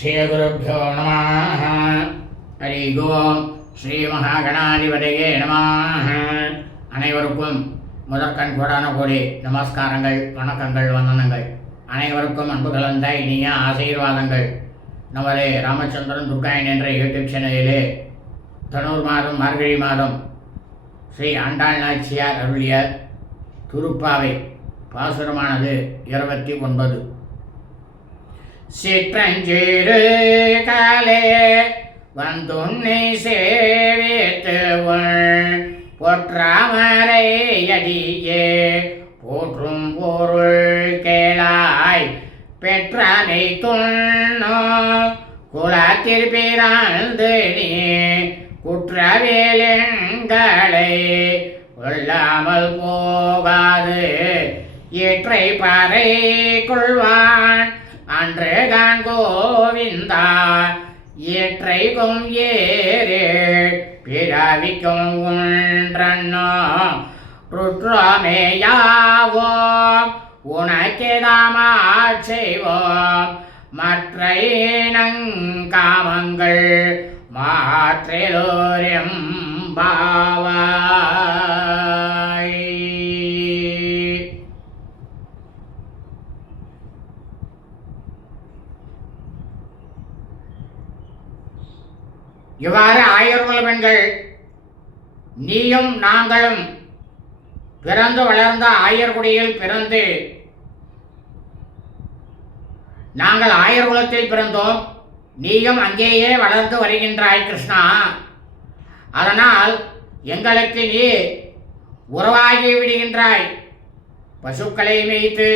ஸ்ரீகுருப்போ நம ஹரி கோம் ஸ்ரீ மகாகணாதிபதியே நம அனைவருக்கும் முதற்கண் கோடான கோடி நமஸ்காரங்கள் வணக்கங்கள் வந்தனங்கள். அனைவருக்கும் அன்பு கலந்த இனிய ஆசீர்வாதங்கள். நமது ராமச்சந்திரன் துர்காயன் என்ற யூடியூப் சேனலிலே தனூர் மாதம் மார்கழி மாதம் ஸ்ரீ ஆண்டாள் நாச்சியார் அருளிய துருப்பாவை பாசுரமானது இருபத்தி ஒன்பது. சிற்றஞ்சிறு காலே வந்துன்னை சேவித்து உள். பொற்றாமரை அடியே போற்றும் பொருள் கேளாய். பெற்றானை துண்ணோ குலத்தில் நீ. குற்றவேலங்களை கொள்ளாமல் போகாது. ஏற்றை பாறை கொள்வான். அன்றுகான் கோவிந்தா ஏற்றைக்கும் ஏறு பிறவிக்கும் ஒன்றன்னோ ருத்ரமேயாவோம் உனக்கேதாமா செய்வோம் மற்ற இனங்காமங்கள் மாற்றிலோரும் இவ்வாறு ஆயிரங்குல பெண்கள் நீயும் நாங்களும் பிறந்து வளர்ந்த ஆயர்குடியில் பிறந்து நாங்கள் ஆயர்குலத்தில் பிறந்தோம் நீயும் அங்கேயே வளர்ந்து வருகின்றாய் கிருஷ்ணா. அதனால் எங்களுக்கு நீ உறவாகி விடுகின்றாய். பசுக்களை மேய்த்து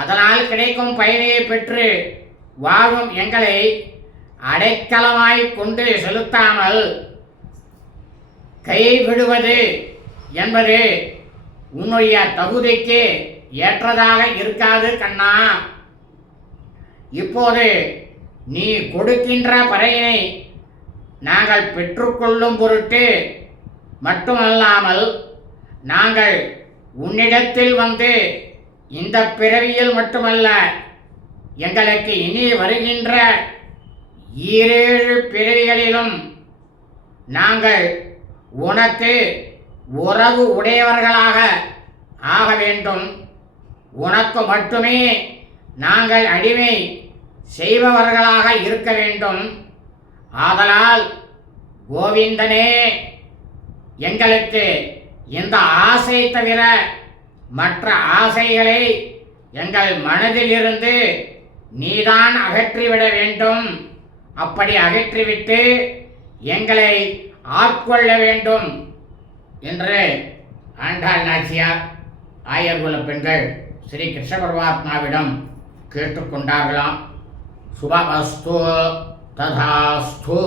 அதனால் கிடைக்கும் பயனையை பெற்று வாழும் எங்களை அடைக்கலமாய் கொண்டு செலுத்தாமல் கைவிடுவது என்பது உன்னுடைய தகுதிக்கு ஏற்றதாக இருக்காது கண்ணா. இப்போது நீ கொடுக்கின்ற பறையினை நாங்கள் பெற்றுக்கொள்ளும் பொருட்டு மட்டுமல்லாமல் நாங்கள் உன்னிடத்தில் வந்து இந்த பிறவியில் மட்டுமல்ல எங்களுக்கு இனி வருகின்ற ஈரேழு பிறவிகளிலும் நாங்கள் உனக்கு உறவு உடையவர்களாக ஆக வேண்டும். உனக்கு மட்டுமே நாங்கள் அடிமை செய்பவர்களாக இருக்க வேண்டும். ஆதலால் கோவிந்தனே எங்களுக்கு இந்த ஆசை தவிர மற்ற ஆசைகளை எங்கள் மனதிலிருந்து நீதான் அகற்றிவிட வேண்டும். அப்படி அகற்றிவிட்டு எங்களை ஆட்கொள்ள வேண்டும் என்று ஆண்டாள் நாச்சியார் ஆயர்குல பெண்கள் ஸ்ரீ கிருஷ்ண பரமாத்மாவிடம் கேட்டுக்கொண்டார்களாம். சுபமஸ்து ததாஸ்து.